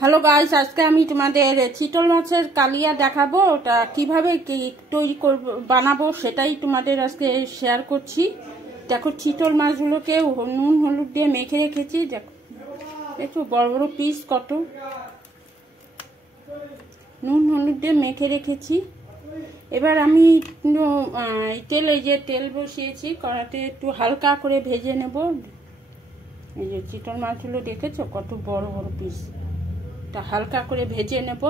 Hello guys, আজকে আমি তোমাদের চিতল মাছের কালিয়া দেখাবো। ওটা কিভাবে তৈরি করব বানাবো সেটাই তোমাদের আজকে শেয়ার করছি। দেখো, চিতল মাছগুলোকে নুন হলুদ দিয়ে মেখে রেখেছি। দেখো একটু বড় বড় পিস কত নুন হলুদ দিয়ে মেখে রেখেছি। এবার আমি তেল বসিয়েছি কড়াতে, একটু হালকা করে ভেজে নেব। এই যে চিতল মাছগুলো দেখেছো কত বড় বড় পিস, তা হালকা করে ভেজে নেব।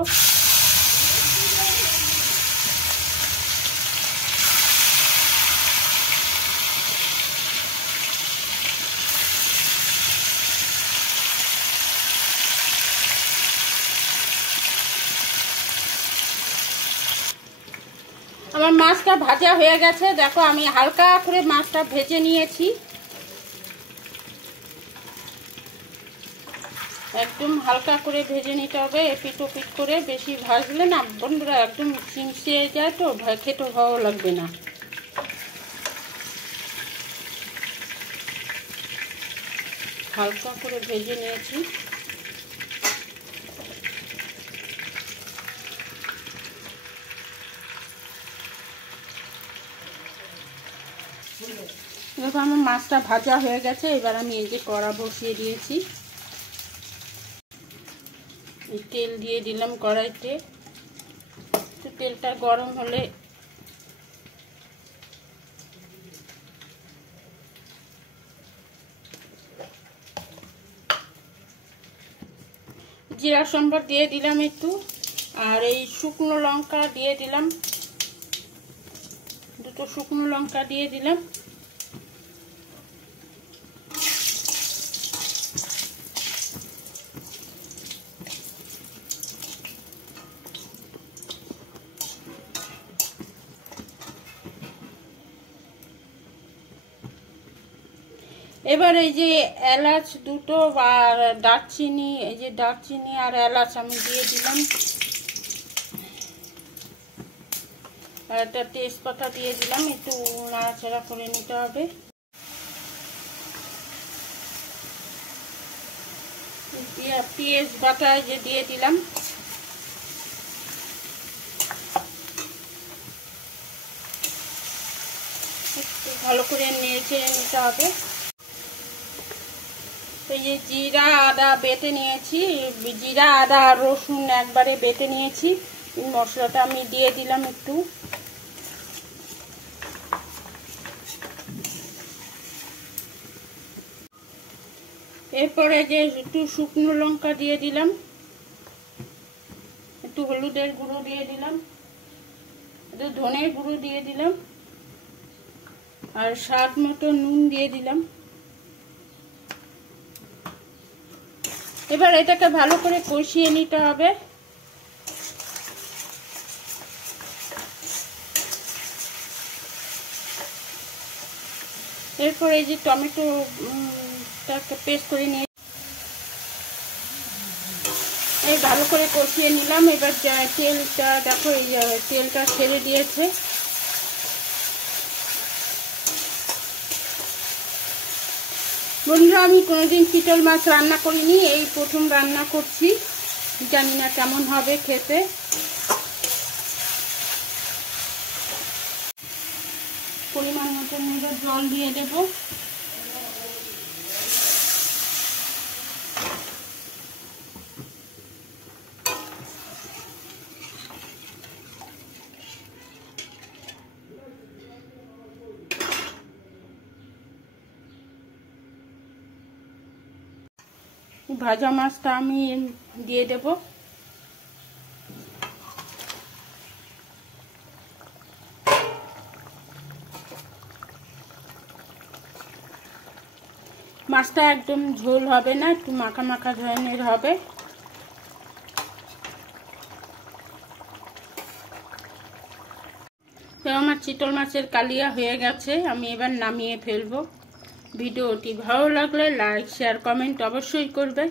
আমার মাছটা ভাজা হয়ে গেছে। দেখো, আমি হালকা করে মাছটা ভেজে নিয়েছি। একদম হালকা করে ভেজে নিতে হবে, এপিট ওপিট করে। বেশি ভাজলে না বন্ধুরা একদম চিমচিয়ে যায়, তো খেতে ভালো লাগবে না। হালকা করে ভেজে নিয়েছি। দেখো, আমার মাছটা ভাজা হয়ে গেছে। এবার আমি এই যে কড়া বসিয়ে দিয়েছি, তেল দিয়ে দিলাম কড়াইতে। তো তেলটা গরম হলে জিরা সম্বর দিয়ে দিলাম একটু, আর এই শুকনো লঙ্কা দিয়ে দিলাম, দুটো শুকনো লঙ্কা দিয়ে দিলাম। এবার এই যে এলাচ দুটো আর দারচিনি, এই যে দারচিনি আর এলাচ আমি দিয়ে দিলাম, আর একটা তেজপাতা দিয়ে দিলাম। একটু নাড়াচাড়া করে নিতে হবে। পেঁয়াজ বাটা যে দিয়ে দিলাম, একটু ভালো করে নেড়ে নিতে হবে। এই যে জিরা আদা বেটে নিয়েছি, জিরা আদা আর রসুন একবারে বেটে নিয়েছি। মশলাটা আমি দিয়ে দিলাম একটু। এরপরে যে একটু শুকনো লঙ্কা দিয়ে দিলাম, একটু হলুদের গুঁড়ো দিয়ে দিলাম, একটু ধনের গুঁড়ো দিয়ে দিলাম, আর স্বাদ মতো নুন দিয়ে দিলাম। এবার এটাকে ভালো করে কষিয়ে নিতে হবে। এরপর এই যে টমেটোটাকে পেস্ট করে নিয়ে এই ভালো করে কষিয়ে নিলাম। এবার তেলটা দেখো, এই তেলটা ছেড়ে দিয়েছে। বন্ধুরা, আমি কোনোদিন চিতল মাছ রান্না করিনি, এই প্রথম রান্না করছি। জানি না কেমন হবে খেতে। পরিমাণ মতো জল দিয়ে দেব। ভাজা মাছটা আমি দিয়ে দেব। মাছটা একদম ঝোল হবে না, একটু মাখা মাখা ধরনের হবে। তো আমার চিতল মাছের কালিয়া হয়ে গেছে, আমি এবার নামিয়ে ফেলবো। ভিডিওটি ভালো লাগলে লাইক শেয়ার কমেন্ট অবশ্যই করবে।